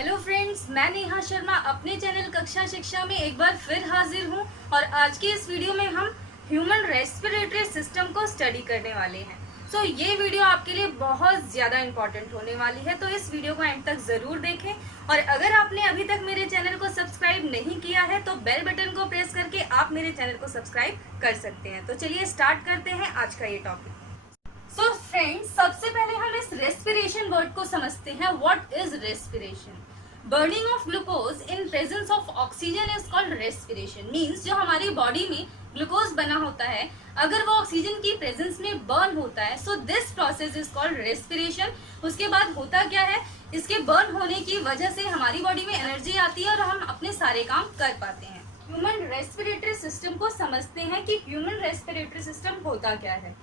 Hello friends, मैं नेहा शर्मा अपने channel कक्षा शिक्षा में एक बार फिर हाजिर हूँ। और आज की इस वीडियो में हम ह्यूमन रेस्पिरेटरी सिस्टम को स्टडी करने वाले हैं। सो ये वीडियो आपके लिए बहुत ज़्यादा इम्पोर्टेंट होने वाली है, तो इस वीडियो को एंड तक ज़रूर देखें। और अगर आपने अभी तक मेरे चैनल को सब्सक्राइब नहीं किया है तो बेल बटन को प्रेस करके आप मेरे चैनल को सब्सक्राइब कर सकते हैं। तो चलिए स्टार्ट करते हैं आज का ये टॉपिक। सो फ्रेंड्स, सबसे पहले हम इस रेस्पिरेशन वर्ड को समझते हैं। What is respiration? Burning of glucose in presence of oxygen is called respiration. Means जो हमारी बॉडी में ग्लूकोज बना होता है, अगर वो ऑक्सीजन की प्रेजेंस में बर्न होता है, so this process is called respiration. उसके बाद होता क्या है, इसके बर्न होने की वजह से हमारी बॉडी में एनर्जी आती है और हम अपने सारे काम कर पाते हैं। ह्यूमन रेस्पिरेटरी सिस्टम को समझते हैं कि ह्यूमन रेस्पिरेटरी सिस्टम होता क्या है।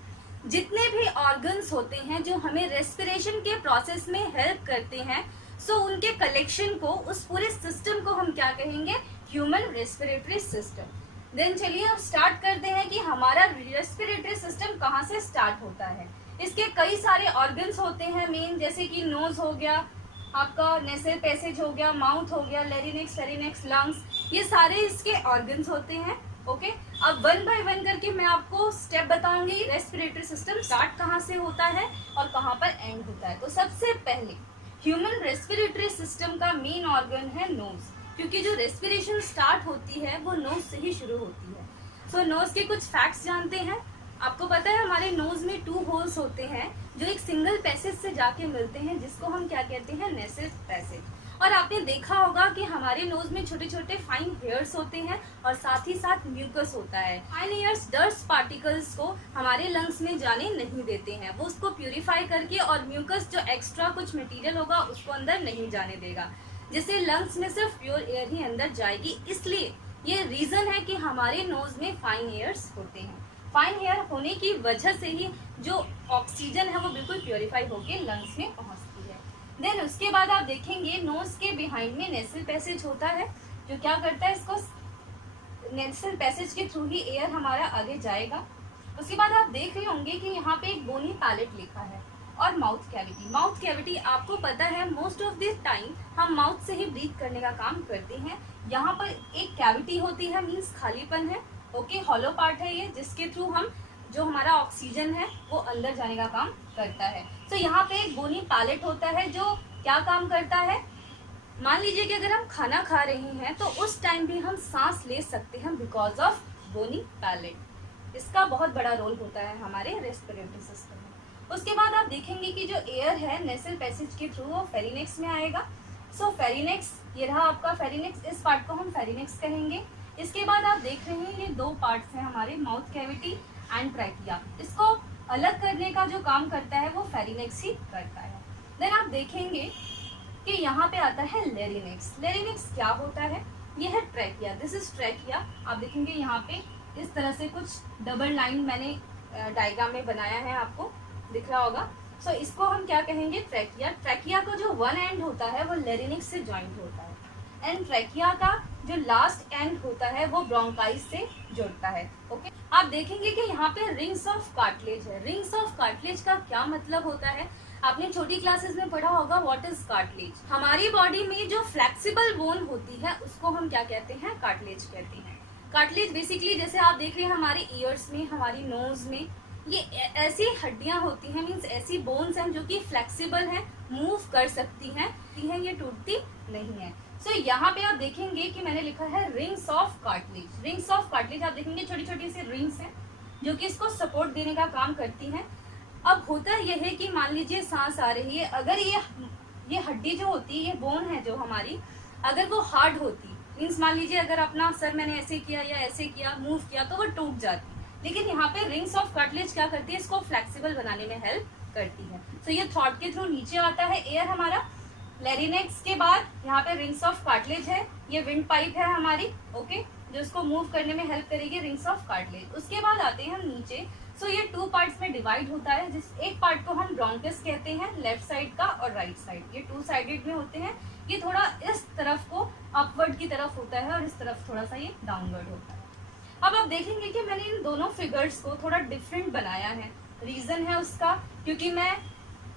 जितने भी ऑर्गन्स होते हैं जो हमें रेस्पिरेशन के प्रोसेस में हेल्प करते हैं, सो उनके कलेक्शन को, उस पूरे सिस्टम को हम क्या कहेंगे? Human respiratory system. देन चलिए अब स्टार्ट करते हैं कि हमारा रेस्पिरेटरी सिस्टम कहाँ से स्टार्ट होता है। इसके कई सारे ऑर्गन्स होते हैं मेन, जैसे कि नोज हो गया, आपका नेसल पैसेज हो गया, माउथ हो गया, लेरिनेक्स, फेरिनेक्स, लंग्स, ये सारे इसके ऑर्गन्स होते हैं। ओके, अब वन बाय वन करके मैं आपको स्टेप बताऊंगी रेस्पिरेटरी सिस्टम स्टार्ट कहाँ से होता है और कहाँ पर एंड होता है। तो सबसे पहले ह्यूमन रेस्पिरेटरी सिस्टम का मेन ऑर्गन है नोज, क्योंकि जो रेस्पिरेशन स्टार्ट होती है वो नोज से ही शुरू होती है। सो नोज के कुछ फैक्ट्स जानते हैं। आपको पता है हमारे नोज में 2 होल्स होते हैं जो एक सिंगल पैसेज से जाके मिलते हैं, जिसको हम क्या कहते हैं? Nasal passage. और आपने देखा होगा कि हमारे नोज में छोटे छोटे फाइन हेयर्स होते हैं और साथ ही साथ म्यूकस होता है। फाइन हेयर्स डस्ट पार्टिकल्स को हमारे लंग्स में जाने नहीं देते हैं, वो उसको प्यूरिफाई करके, और म्यूकस जो एक्स्ट्रा कुछ मटेरियल होगा उसको अंदर नहीं जाने देगा, जिससे लंग्स में सिर्फ प्योर एयर ही अंदर जाएगी। इसलिए ये रीजन है कि हमारे नोज में फाइन हेयर्स होते हैं। फाइन हेयर होने की वजह से ही जो ऑक्सीजन है वो बिल्कुल प्योरीफाई होकर लंग्स में पहुंचती है। देन उसके बाद आप देखेंगे नोज के बिहाइंड में नेसल पैसेज होता है, जो क्या करता है, इसको नेसल पैसेज के थ्रू ही एयर हमारा आगे जाएगा। उसके बाद आप देख रहे होंगे कि यहाँ पे एक बोनी पैलेट लिखा है, और माउथ कैविटी। माउथ कैविटी आपको पता है मोस्ट ऑफ दिस टाइम हम माउथ से ही ब्रीथ करने का काम करते हैं। यहाँ पर एक कैविटी होती है, मीन्स खालीपन है। ओके, हॉलो पार्ट है ये, जिसके थ्रू हम जो हमारा ऑक्सीजन है वो अंदर जाने का काम करता है। तो यहाँ पे एक बोनी पैलेट होता है जो क्या काम करता है। मान लीजिए कि अगर हम खाना खा रहे हैं तो उस टाइम भी हम सांस ले सकते हैं बिकॉज ऑफ बोनी पैलेट। इसका बहुत बड़ा रोल होता है हमारे रेस्पिरेटरी सिस्टम में। उसके बाद आप देखेंगे कि जो एयर है नेसल पैसेज के थ्रू वो फेरिनेक्स में आएगा। सो फेरिनेक्स, ये रहा आपका फेरिनेक्स, इस पार्ट को हम फेरिनेक्स कहेंगे। इसके बाद आप देख रहे हैं ये 2 पार्ट्स हैं हमारे, माउथ कैविटी एंड ट्रैकिया। इसको अलग करने का जो काम करता है वो फेरिनेक्स ही करता है। देन आप देखेंगे कि यहाँ पे आता है लेरिनेक्स। लेरिनेक्स क्या होता है? ये है ट्रैकिया, दिस इज ट्रैकिया। आप देखेंगे यहाँ पे इस तरह से कुछ डबल लाइन मैंने डायग्राम में बनाया है, आपको दिख रहा होगा। सो इसको हम क्या कहेंगे? ट्रैकिया। ट्रैकिया का जो वन एंड होता है वो लेरिनेक्स से ज्वाइंट होता है, एंड ट्रैकिया का जो लास्ट एंड होता है वो ब्रोंकाइस से जुड़ता है। ओके, आप देखेंगे कि यहाँ पे रिंग्स ऑफ कार्टिलेज है। रिंग्स ऑफ कार्टिलेज का क्या मतलब होता है? आपने छोटी क्लासेस में पढ़ा होगा व्हाट इज कार्टिलेज। हमारी बॉडी में जो फ्लेक्सिबल बोन होती है उसको हम क्या कहते हैं? कार्टिलेज कहते हैं। कार्टिलेज बेसिकली जैसे आप देख रहे हैं हमारे ईयर्स में, हमारी नोज में, ये ऐसी हड्डियां होती हैं, मीन्स ऐसी बोन्स हैं जो कि फ्लेक्सिबल हैं, मूव कर सकती हैं, ये टूटती नहीं है। सो यहाँ पे आप देखेंगे कि मैंने लिखा है rings of cartilage. Rings of cartilage आप देखेंगे छोटी छोटी सी रिंग्स हैं जो कि इसको सपोर्ट देने का काम करती हैं। अब होता यह है कि मान लीजिए सांस आ रही है, अगर ये हड्डी जो होती है, ये बोन है जो हमारी, अगर वो हार्ड होती, मीन्स मान लीजिए अगर अपना सर मैंने ऐसे किया या ऐसे किया, मूव किया, तो वो टूट जाती। लेकिन यहाँ पे रिंग्स ऑफ कार्टिलेज क्या करती है? इसको फ्लेक्सिबल बनाने में हेल्प करती है। तो ये थ्रॉट के थ्रू नीचे आता है एयर हमारा। लेरिनेक्स के बाद यहाँ पे रिंग्स ऑफ कार्टिलेज है, ये विंड पाइप है हमारी, ओके, जो इसको मूव करने में हेल्प करेगी, रिंग्स ऑफ कार्टिलेज। उसके बाद आते हैं हम नीचे। सो ये 2 पार्ट्स में डिवाइड होता है, जिस एक पार्ट को हम ब्रोंकस कहते हैं, लेफ्ट साइड का, और राइट साइड। ये 2 साइडेड में होते हैं। ये थोड़ा इस तरफ को अपवर्ड की तरफ होता है और इस तरफ थोड़ा सा ये डाउनवर्ड होता है। अब आप देखेंगे कि मैंने इन दोनों फिगर्स को थोड़ा डिफरेंट बनाया है। रीजन है उसका, क्योंकि मैं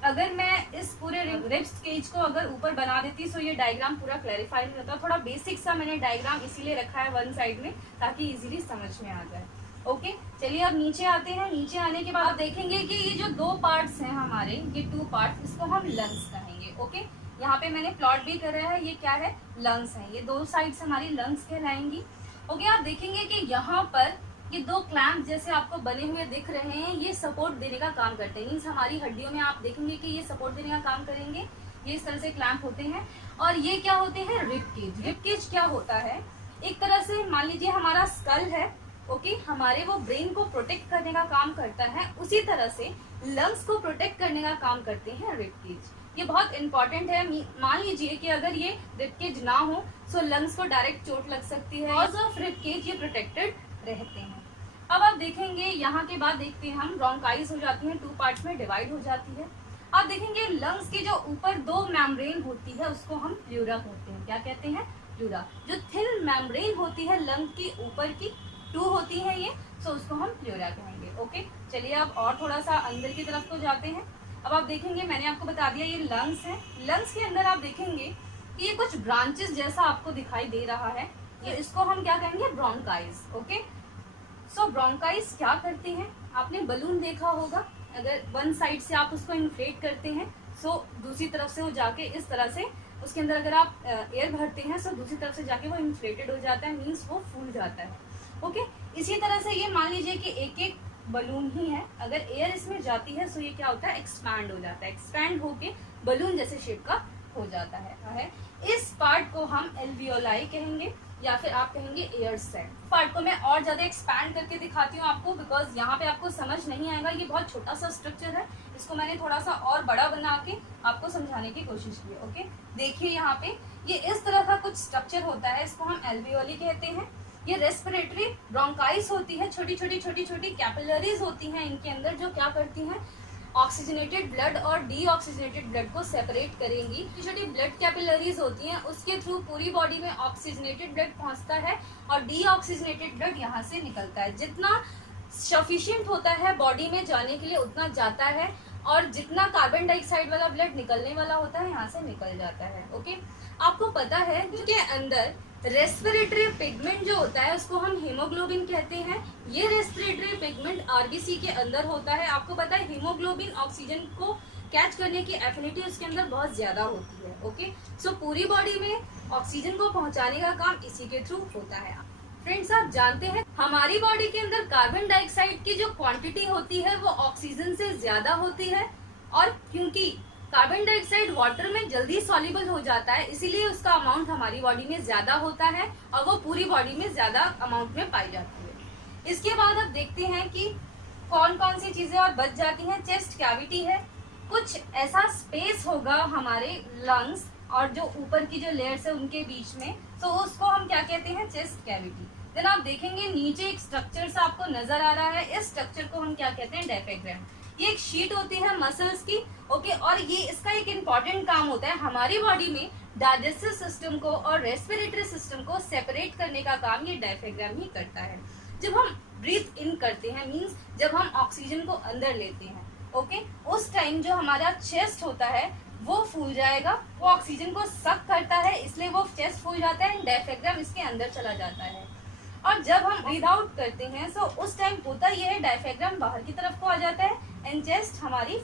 अगर मैं इस पूरे रिब्स केज को अगर ऊपर बना देती तो ये डायग्राम पूरा क्लैरिफाई नहीं होता। थोड़ा बेसिक सा मैंने डायग्राम इसीलिए रखा है वन साइड में, ताकि इजीली समझ में आ जाए। ओके, चलिए अब नीचे आते हैं। नीचे आने के बाद आप देखेंगे कि ये जो दो पार्ट्स हैं हमारे, ये 2 पार्ट्स, इसको हम लंग्स कहेंगे। ओके, यहाँ पे मैंने प्लॉट भी करा है, ये क्या है, लंग्स है। ये 2 साइड्स हमारी लंग्स कहलाएंगी। ओके, आप देखेंगे कि यहाँ पर ये 2 क्लैंप जैसे आपको बने हुए दिख रहे हैं, ये सपोर्ट देने का काम करते हैं। मीन्स हमारी हड्डियों में आप देखेंगे कि ये सपोर्ट देने का काम करेंगे। ये इस तरह से क्लैंप होते हैं। और ये क्या होते हैं, रिब केज। रिब केज क्या होता है, एक तरह से मान लीजिए हमारा स्कल है, ओके, हमारे वो ब्रेन को प्रोटेक्ट करने का काम करता है, उसी तरह से लंग्स को प्रोटेक्ट करने का काम करते हैं रिब केज। ये बहुत इंपॉर्टेंट है। मान लीजिए कि अगर ये रिब केज ना हो तो लंग्स को डायरेक्ट चोट लग सकती है। बिकॉज ऑफ रिब केज ये प्रोटेक्टेड रहते हैं। अब आप देखेंगे यहाँ के बाद देखते हैं हम, ब्रोंकाइज हो जाती है, 2 पार्ट्स में डिवाइड हो जाती है। आप देखेंगे लंग्स के जो ऊपर 2 मेम्ब्रेन होती है उसको हम प्लूरा कहते हैं। क्या कहते हैं, प्लूरा। जो थिन मेम्ब्रेन होती है लंग की ऊपर की, 2 होती है ये, तो उसको हम प्लूरा कहेंगे। ओके, चलिए अब और थोड़ा सा अंदर की तरफ को जाते हैं। अब आप देखेंगे, मैंने आपको बता दिया ये लंग्स है। लंग्स के अंदर आप देखेंगे कि ये कुछ ब्रांचेस जैसा आपको दिखाई दे रहा है, ये इसको हम क्या कहेंगे, ब्रोंकाइज। ओके, सो ब्रोंकाइज क्या करते हैं, आपने बलून देखा होगा, अगर वन साइड से आप उसको इन्फ्लेट करते हैं सो दूसरी तरफ से वो जाके इस तरह से उसके अंदर अगर आप एयर भरते हैं तो दूसरी तरफ से जाके वो इन्फ्लेटेड हो जाता है, मीन्स वो फूल जाता है। ओके, इसी तरह से ये मान लीजिए कि एक बलून ही है, अगर एयर इसमें जाती है तो ये क्या होता है, एक्सपैंड हो जाता है। एक्सपैंड होके बलून जैसे शेप का हो जाता है। इस पार्ट को हम एल्वियोलाई कहेंगे, या फिर आप कहेंगे एयर सैक। पार्ट को मैं और ज्यादा एक्सपैंड करके दिखाती हूँ आपको, बिकॉज यहाँ पे आपको समझ नहीं आएगा। ये बहुत छोटा सा स्ट्रक्चर है, इसको मैंने थोड़ा सा और बड़ा बना के आपको समझाने की कोशिश की। ओके, देखिए यहाँ पे ये इस तरह का कुछ स्ट्रक्चर होता है, इसको हम एल्वियोली कहते हैं। ये रेस्पिरेटरी ब्रोंकाइस होती है, छोटी छोटी कैपिलरीज होती हैं इनके अंदर, जो क्या करती हैं, ऑक्सीजनेटेड ब्लड और डीऑक्सीजनेटेड ब्लड को सेपरेट करेंगी। छोटी छोटी ब्लड कैपिलरीज होती हैं, उसके थ्रू पूरी बॉडी में ऑक्सीजनेटेड ब्लड पहुंचता है और डीऑक्सीजनेटेड ब्लड यहाँ से निकलता है। जितना सफिशिएंट होता है बॉडी में जाने के लिए उतना जाता है, और जितना कार्बन डाइऑक्साइड वाला ब्लड निकलने वाला होता है यहाँ से निकल जाता है। ओके, आपको पता है कि अंदर रेस्पिरेटरी पिगमेंट जो होता है उसको हम हीमोग्लोबिन कहते हैं। ये रेस्पिरेटरी पिगमेंट आरबीसी के अंदर होता है। आपको पता है हीमोग्लोबिन ऑक्सीजन को कैच करने की एफिनिटी उसके अंदर बहुत ज्यादा होती है। ओके, सो पूरी बॉडी में ऑक्सीजन को पहुंचाने का काम इसी के थ्रू होता है। फ्रेंड्स, आप जानते हैं हमारी बॉडी के अंदर कार्बन डाइऑक्साइड की जो क्वांटिटी होती है वो ऑक्सीजन से ज्यादा होती है, और क्योंकि कार्बन डाइऑक्साइड वाटर में जल्दी सॉल्युबल हो जाता है, इसीलिए उसका अमाउंट हमारी बॉडी में ज्यादा होता है और वो पूरी बॉडी में ज्यादा अमाउंट में पाई जाती है। इसके बाद अब देखते हैं कि कौन कौन सी चीजें और बच जाती हैं। चेस्ट कैविटी है, कुछ ऐसा स्पेस होगा हमारे लंग्स और जो ऊपर की जो लेयर्स है उनके बीच में, तो उसको हम क्या कहते हैं, चेस्ट कैविटी। देन आप देखेंगे नीचे एक स्ट्रक्चर सा आपको नजर आ रहा है, इस स्ट्रक्चर को हम क्या कहते हैं, डायफ्राम। ये एक शीट होती है मसल्स की। ओके, और ये इसका एक इम्पॉर्टेंट काम होता है, हमारी बॉडी में डाइजेस्टिव सिस्टम को और रेस्पिरेटरी सिस्टम को सेपरेट करने का काम ये डायफ्राम ही करता है। जब हम ब्रीथ इन करते हैं, मींस जब हम ऑक्सीजन को अंदर लेते हैं, ओके, उस टाइम जो हमारा चेस्ट होता है वो फूल जाएगा, वो ऑक्सीजन को सक करता है, इसलिए वो चेस्ट फूल जाता है, डायफ्राम इसके अंदर चला जाता है। और जब हम ब्रीथ आउट करते हैं तो उस टाइम होता ये है, डायफ्राम बाहर की तरफ को आ जाता है एंड चेस्ट हमारी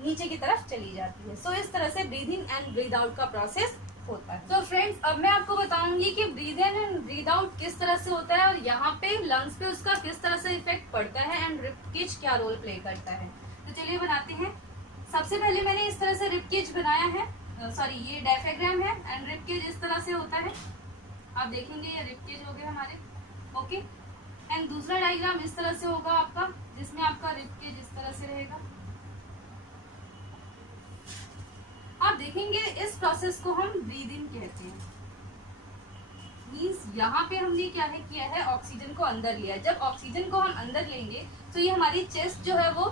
नीचे की तरफ चली जाती है। सो इस तरह से breathe in and breathe out का प्रोसेस होता है। तो फ्रेंड्स, अब मैं आपको बताऊंगी कि breathe in and breathe out किस तरह से होता है और यहाँ पे लंग्स पे उसका किस तरह से इफेक्ट पड़ता है एंड रिब केज क्या रोल प्ले करता है। तो चलिए बनाते हैं। सबसे पहले मैंने इस तरह से रिब केज बनाया है, सॉरी ये डायफ्राम है एंड रिब केज इस तरह से होता है। आप देखेंगे ये रिब केज हो गए हमारे। ओके, एंड दूसरा डायग्राम इस तरह से होगा आपका, जिसमें आपका रिब केज इस तरह से रहेगा। आप देखेंगे इस प्रोसेस को हम ब्रीद इन कहते हैं। मींस यहाँ पे हमने क्या है किया है, ऑक्सीजन को अंदर लिया है। जब ऑक्सीजन को हम अंदर लेंगे तो ये हमारी चेस्ट जो है वो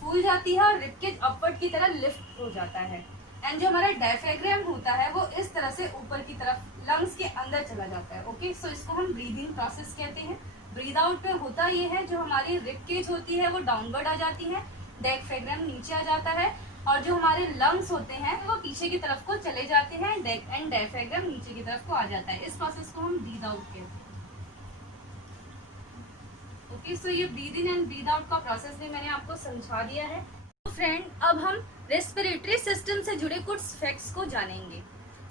फूल जाती है और रिब केज अपवर्ड की तरह लिफ्ट हो जाता है। एंड जो हमारा डायफ्राम होता है वो इस तरह से ऊपर की तरफ लंग्स के अंदर चला जाता है। ओके, सो इसको हम ब्रीद इन प्रोसेस कहते हैं। ब्रीद आउट में होता ये है, जो हमारी रिब केज होती है वो डाउनवर्ड आ जाती है, डायफ्राम नीचे आ जाता है और जो हमारे लंग्स होते हैं वो पीछे की तरफ को चले जाते हैं एंड डायफ्राम नीचे की तरफ को आ जाता है। इस प्रोसेस को हम ब्रीद आउट कहते हैं। ओके, सो ये breathe in and breathe out का प्रोसेस भी मैंने आपको समझा दिया है। तो फ्रेंड, अब हम रेस्पिरेटरी सिस्टम से जुड़े कुछ फैक्ट्स को जानेंगे।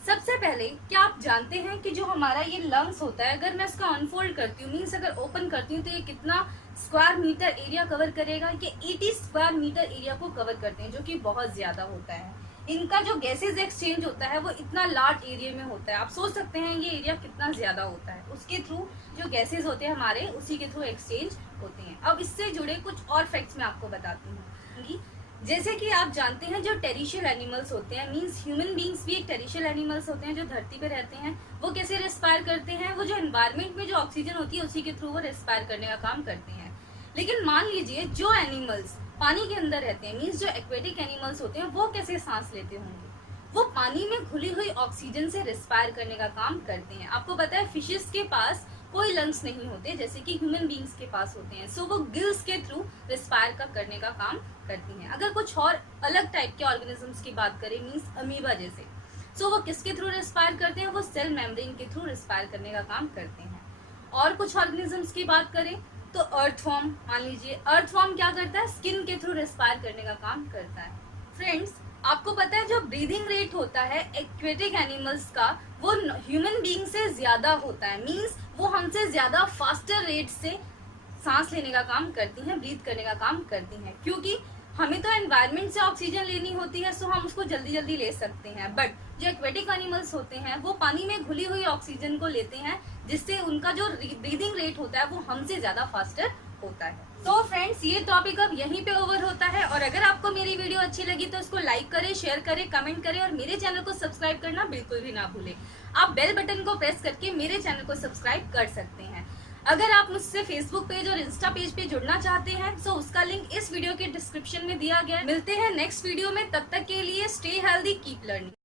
सबसे पहले, क्या आप जानते हैं कि जो हमारा ये लंग्स होता है, अगर मैं इसका अनफोल्ड करती हूँ, मीन्स अगर ओपन करती हूँ, तो ये कितना स्क्वायर मीटर एरिया कवर करेगा? ये 80 स्क्वायर मीटर एरिया को कवर करते हैं, जो कि बहुत ज्यादा होता है। इनका जो गैसेज एक्सचेंज होता है वो इतना लार्ज एरिया में होता है। आप सोच सकते हैं ये एरिया कितना ज्यादा होता है। उसके थ्रू जो गैसेज होते हैं हमारे, उसी के थ्रू एक्सचेंज होते हैं। अब इससे जुड़े कुछ और फैक्ट्स मैं आपको बताती हूँ। जैसे कि आप जानते हैं जो टेरिशियल एनिमल्स होते हैं, मींस ह्यूमन बींग्स भी एक टेरिशियल एनिमल्स होते हैं जो धरती पे रहते हैं। वो कैसे रेस्पायर करते हैं? वो जो एनवायरनमेंट में जो ऑक्सीजन होती है उसी के थ्रू वो रेस्पायर करने का काम करते हैं। लेकिन मान लीजिए जो एनिमल्स पानी के अंदर रहते हैं, मींस जो एक्वेटिक एनिमल्स होते हैं, वो कैसे सांस लेते होंगे? वो पानी में घुली हुई ऑक्सीजन से रेस्पायर करने का काम करते हैं। आपको पता है फिशेस के पास कोई लंग्स नहीं होते जैसे कि ह्यूमन बींग्स के पास होते हैं। सो वो गिल्स के थ्रू रेस्पायर करने का काम करती हैं। अगर कुछ और अलग टाइप के ऑर्गेनिजम्स की बात करें, मींस अमीबा जैसे, सो वो किसके थ्रू रेस्पायर करते हैं? वो सेल मेम्ब्रेन के थ्रू रेस्पायर करने का काम करते हैं। और कुछ ऑर्गेनिजम्स की बात करें तो अर्थवॉर्म, मान लीजिए अर्थवॉर्म क्या करता है? स्किन के थ्रू रेस्पायर करने का काम करता है। फ्रेंड्स, आपको पता है जो ब्रीदिंग रेट होता है एक्वेटिक एनिमल्स का, वो ह्यूमन बीइंग से ज्यादा होता है। मींस वो हमसे ज्यादा फास्टर रेट से सांस लेने का काम करती हैं, ब्रीथ करने का काम करती हैं, क्योंकि हमें तो एनवायरनमेंट से ऑक्सीजन लेनी होती है, सो हम उसको जल्दी जल्दी ले सकते हैं। बट जो एक्वेटिक एनिमल्स होते हैं वो पानी में घुली हुई ऑक्सीजन को लेते हैं, जिससे उनका जो ब्रीदिंग रेट होता है वो हमसे ज्यादा फास्टर होता है। तो फ्रेंड्स, ये टॉपिक अब यहीं पे ओवर होता है। और अगर आपको मेरी वीडियो अच्छी लगी तो इसको लाइक करें, शेयर करें, कमेंट करें और मेरे चैनल को सब्सक्राइब करना बिल्कुल भी ना भूलें। आप बेल बटन को प्रेस करके मेरे चैनल को सब्सक्राइब कर सकते हैं। अगर आप मुझसे फेसबुक पेज और इंस्टा पेज पे जुड़ना चाहते हैं तो उसका लिंक इस वीडियो के डिस्क्रिप्शन में दिया गया है। मिलते हैं नेक्स्ट वीडियो में, तब तक के लिए स्टे हेल्दी, कीप लर्निंग।